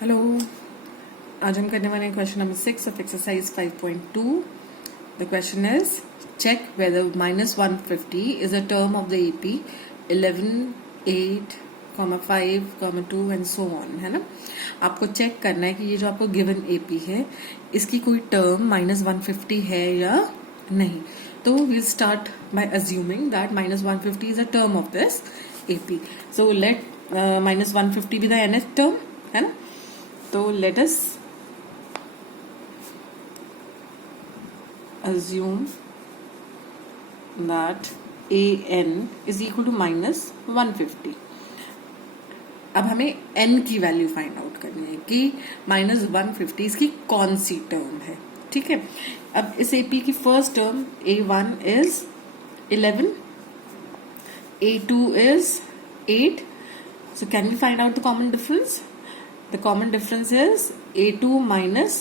Hello. आज हम करने वाले हैं question number 6 of exercise 5.2। The question is check whether -150 is a term of the AP 11, 8, 5, 2 and so on, है ना। आपको चेक करना है कि ये जो आपको गिवन एपी है इसकी कोई टर्म -150 है या नहीं। तो we'll start by assuming that -150 is a term of this AP. So let -150 be the nth term, है ना। तो let us assume that an is equal to -150। अब हमें n की वैल्यू फाइंड आउट करनी है कि -150 इसकी कौन सी टर्म है, ठीक है। अब इस एपी की first term a1 is 11, a2 is 8, so can we find out the common difference? The common difference is a2 minus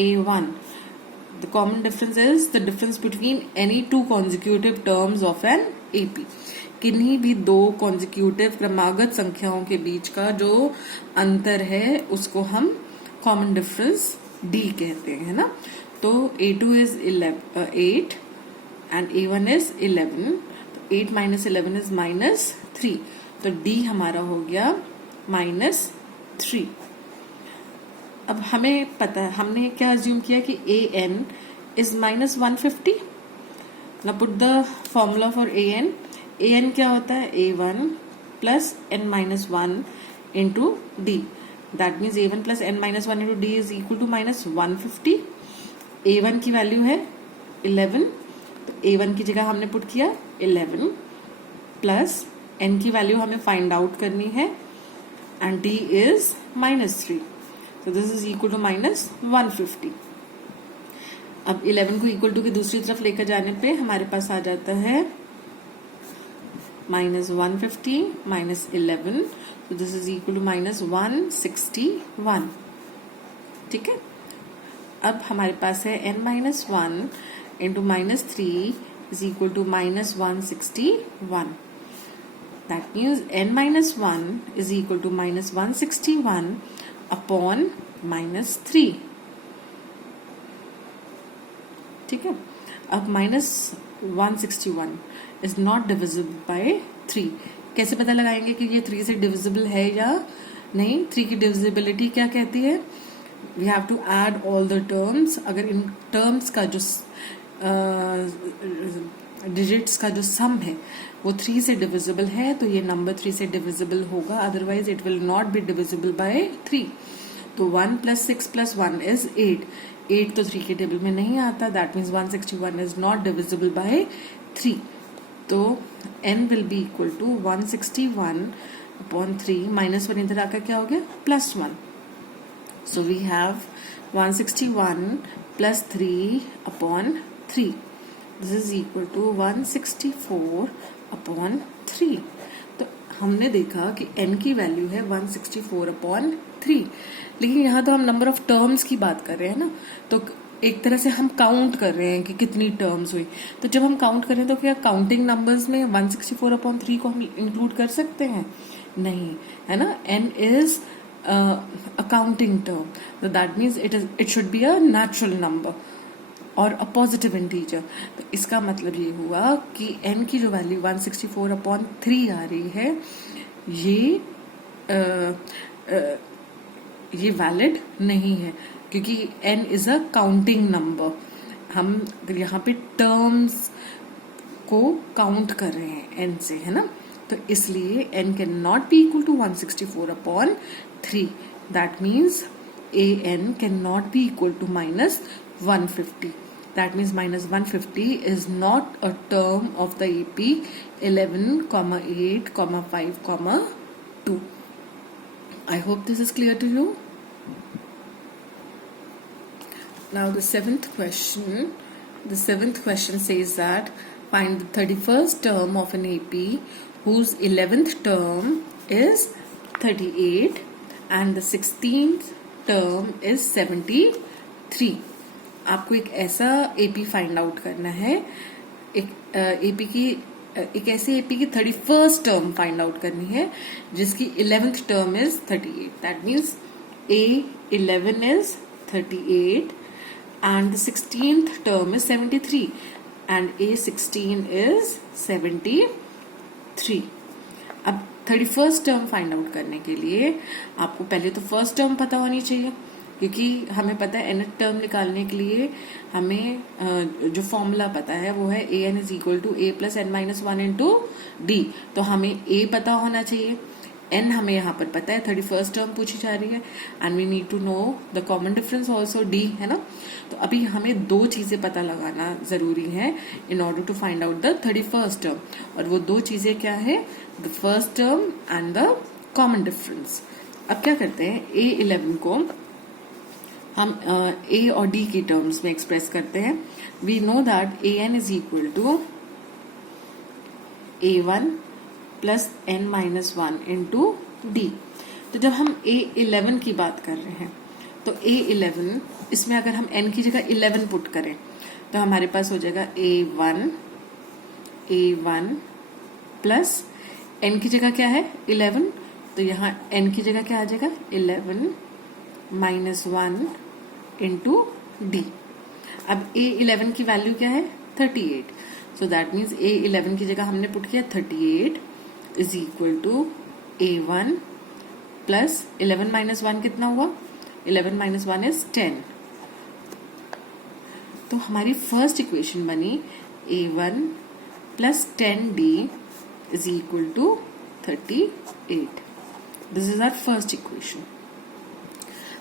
a1. The common difference is the difference between any two consecutive terms of an AP. किन्हीं भी दो consecutive क्रमागत संख्याओं के बीच का जो अंतर है उसको हम common difference D कहते हैं, है ना। तो a2 is 8 and a1 is 11. तो 8 minus 11 is -3. तो D हमारा हो गया -3। अब हमें पता है, हमने क्या अज्यूम किया कि ए एन इज -150। ना put the formula for a n क्या होता है a1 plus n-1 into d. That means a1 plus n-1 into d is equal to -150। a1 की वैल्यू है 11, तो a1 की जगह हमने पुट किया 11 प्लस n की वैल्यू हमें फाइंड आउट करनी है and d is -3। So this is equal to -150। अब 11 को इक्वल टू की दूसरी तरफ लेकर जाने पे हमारे पास आ जाता है -150 -11, so this is equal to -161। ठीक है। अब हमारे पास है n-1 into -3 is equal to -161। That means n-1 is equal to -161 upon -3। ठीक है। अब -161 इज नॉट डिविजिबल बाय 3। कैसे पता लगाएंगे कि ये 3 से डिविजिबल है या नहीं? 3 की डिविजिबिलिटी क्या कहती है? We have to add all the terms. अगर इन टर्म्स का जो डिजिट्स का जो सम है वो 3 से डिविजिबल है तो ये नंबर 3 से डिविजिबल होगा, otherwise it will not be divisible by 3। तो 1 + 6 + 1 इज 8। 8 तो 3 के टेबल में नहीं आता, that means 161 is not divisible by 3। तो n will be equal to 161 upon 3, -1 इधर आकर क्या हो गया +1। So we have 161 + 3 upon 3। This is equal to 164 upon 3। तो हमने देखा कि n की वैल्यू है 164 अपॉन 3, लेकिन यहाँ तो हम नंबर ऑफ टर्म्स की बात कर रहे हैं ना, तो एक तरह से हम काउंट कर रहे हैं कि कितनी टर्म्स हुई। तो जब हम काउंट करें तो क्या काउंटिंग नंबर्स में 164 अपॉन 3 को हम इंक्लूड कर सकते हैं? नहीं, है ना। n is a counting term, तो that means it should be a natural number और अ पॉजिटिव इंटीजर। तो इसका मतलब ये हुआ कि n की जो वैल्यू 164 अपॉन 3 आ रही है ये वैलिड नहीं है, क्योंकि n is a counting number. हम यहाँ पे टर्म्स को काउंट कर रहे हैं n से, है ना। तो इसलिए n can not be equal to 164 upon 3। That means an can not be equal to -150। That means -150 is not a term of the AP 11, 8, 5, 2. I hope this is clear to you. Now the seventh question. The seventh question says that find the 31st term of an AP whose 11th term is 38 and the 16th term is 73. आपको एक ऐसा AP find out करना है, एक ऐसे AP की 31st term find out करनी है जिसकी 11th term is 38। That means A11 is 38 and the 16th term is 73 and A16 is 73. अब 31st टर्म फाइंड आउट करने के लिए आपको पहले तो फर्स्ट टर्म पता होनी चाहिए, क्योंकि हमें पता है nth टर्म निकालने के लिए हमें जो फॉर्मूला पता है वो है an is equal to a plus n minus one into D. तो हमें a पता होना चाहिए, n हमें यहाँ पर पता है, 31st टर्म पूछी जा रही है and we need to know the common difference also d, है ना। तो अभी हमें दो चीजें पता लगाना जरूरी है in order to find out the 31st term, और वो दो चीजें क्या है, the first term and the common difference. अब क्या करते हैं, A11 को हम a और d की टर्म्स में एक्सप्रेस करते हैं। We know that an is equal to a1 plus n minus one into D. तो जब हम A11 की बात कर रहे हैं तो A11 इसमें अगर हम n की जगह 11 पुट करें तो हमारे पास हो जाएगा a1 प्लस n की जगह क्या है 11, तो यहाँ n की जगह क्या आ जाएगा 11 माइनस वन इंटू डी। अब A11 की वैल्यू क्या है 38, सो दैट मीन्स A11 की जगह हमने पुट किया 38 is equal to A1 plus 11 minus one कितना हुआ, 11 माइनस वन इज 10। तो हमारी फर्स्ट इक्वेशन बनी A1 plus 10D is equal to 38। This is our first equation.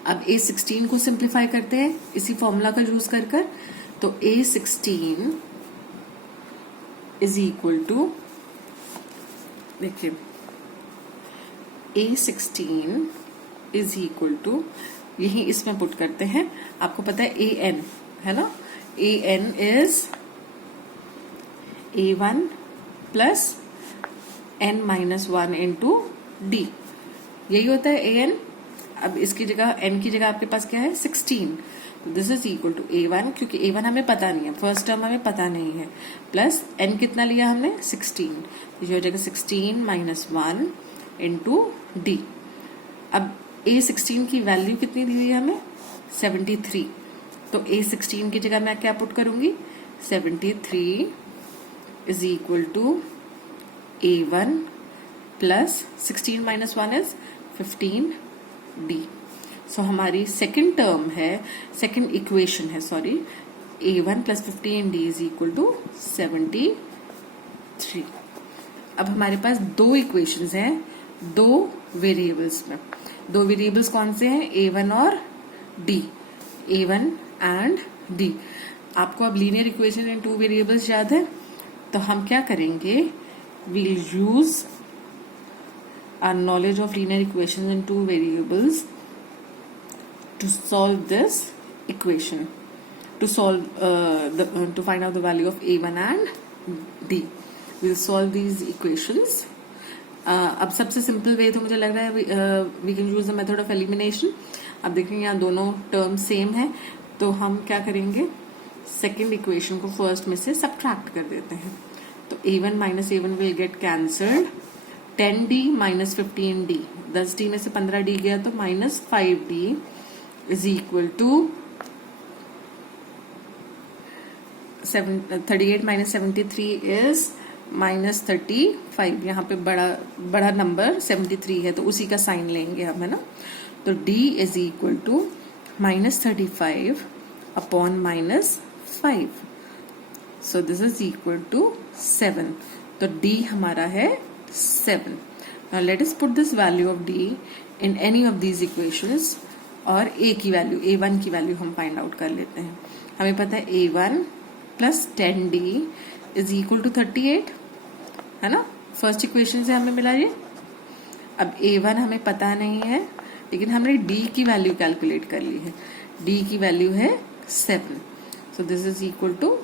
अब A16 को सिंप्लीफाई करते हैं इसी फॉर्मूला का यूज कर कर, तो A16 इज इक्वल टू, देखिए A16 इज इक्वल टू, यही इसमें पुट करते हैं, आपको पता है AN है ना, AN is A1 plus n minus one into D, यही होता है AN। अब इसकी जगह n की जगह आपके पास क्या है 16, this is equal to A1, क्योंकि A1 हमें पता नहीं है, फर्स्ट टर्म हमें पता नहीं है, प्लस n कितना लिया हमने 16, ये हो जाएगा 16 माइनस वन इंटू डी। अब A16 की वैल्यू कितनी दी हुई है हमें 73, तो A16 की जगह मैं क्या पुट करूंगी 73 is equal to A1 plus 16 minus one is 15D। So हमारी सेकेंड टर्म है, सेकेंड इक्वेशन है sorry, A1 plus 15D is equal to 73। अब हमारे पास दो इक्वेशंस हैं दो वेरिएबल्स में। दो वेरिएबल्स कौन से हैं, A1 और D, A1 एंड D। आपको अब linear equation in two variables याद है, तो हम क्या करेंगे, we'll use our knowledge of linear equations in two variables to solve this equation, to solve to find out the value of A1 and D. We'll solve these equations. अब सबसे simple way तो मुझे लग रहा है we can use the method of elimination. अब देखेंगे यहाँ दोनों टर्म सेम है, तो हम क्या करेंगे, सेकेंड इक्वेशन को फर्स्ट में से सब्ट्रैक्ट कर देते हैं। तो A1 minus A1 will get cancelled, 10D minus 15D, 10D में से 15D गया तो minus 5D is equal to 38 minus 73 is minus 35। यहाँ पे बड़ा नंबर 73 है तो उसी का साइन लेंगे हम, है ना। तो D is equal to minus 35 upon minus 5, so this is equal to 7। तो D हमारा है 7। Now let us put this value of D in any of these equations, और A की वैल्यू, A1 की वैल्यू हम फाइंड आउट कर लेते हैं। हमें पता है A1 plus 10D is equal to 38, है ना, फर्स्ट इक्वेशन से हमें मिला ये। अब A1 हमें पता नहीं है, लेकिन हमने D की वैल्यू कैलकुलेट कर ली है, D की वैल्यू है 7, so this is equal to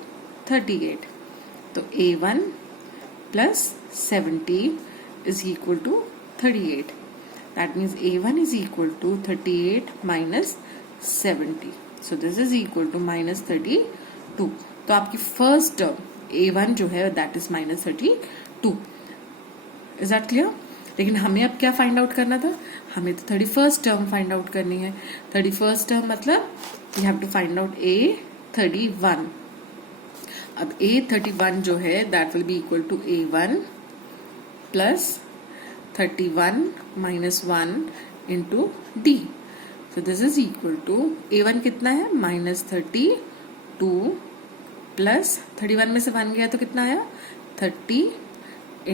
38। तो A1 plus 70 is equal to 38. That means A1 is equal to 38 minus 70. So this is equal to minus 32. तो आपकी फर्स्ट टर्म A1 जो है that is minus 32. Is that clear? लेकिन हमें अब क्या find out करना था, हमें तो 31st टर्म फाइंड आउट करनी है। 31st टर्म मतलब you have to find out A31। अब A31 जो है that will be equal to A1 plus 31 minus 1 into D। So this is equal to A1 कितना है -32 प्लस 31 में से 1 गया तो कितना आया 30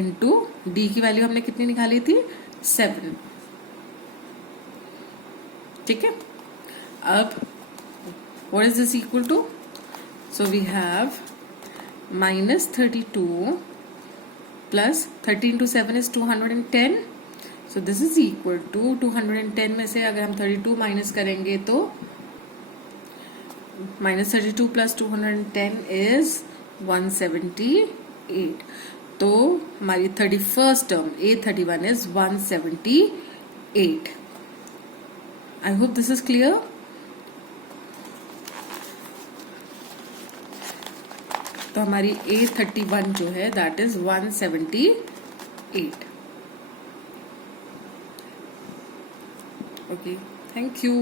इंटू D की वैल्यू हमने कितनी निकाली थी 7। ठीक है, अब what is this equal to? So we have -32 plus 30 into 7 is 210. So this is equal to 210 में से अगर हम 32 माइनस करेंगे तो -32 प्लस 210 इज 178। तो हमारी 31st term A31 is 178। I hope this is clear. तो हमारी A31 जो है that is 178। Okay, thank you.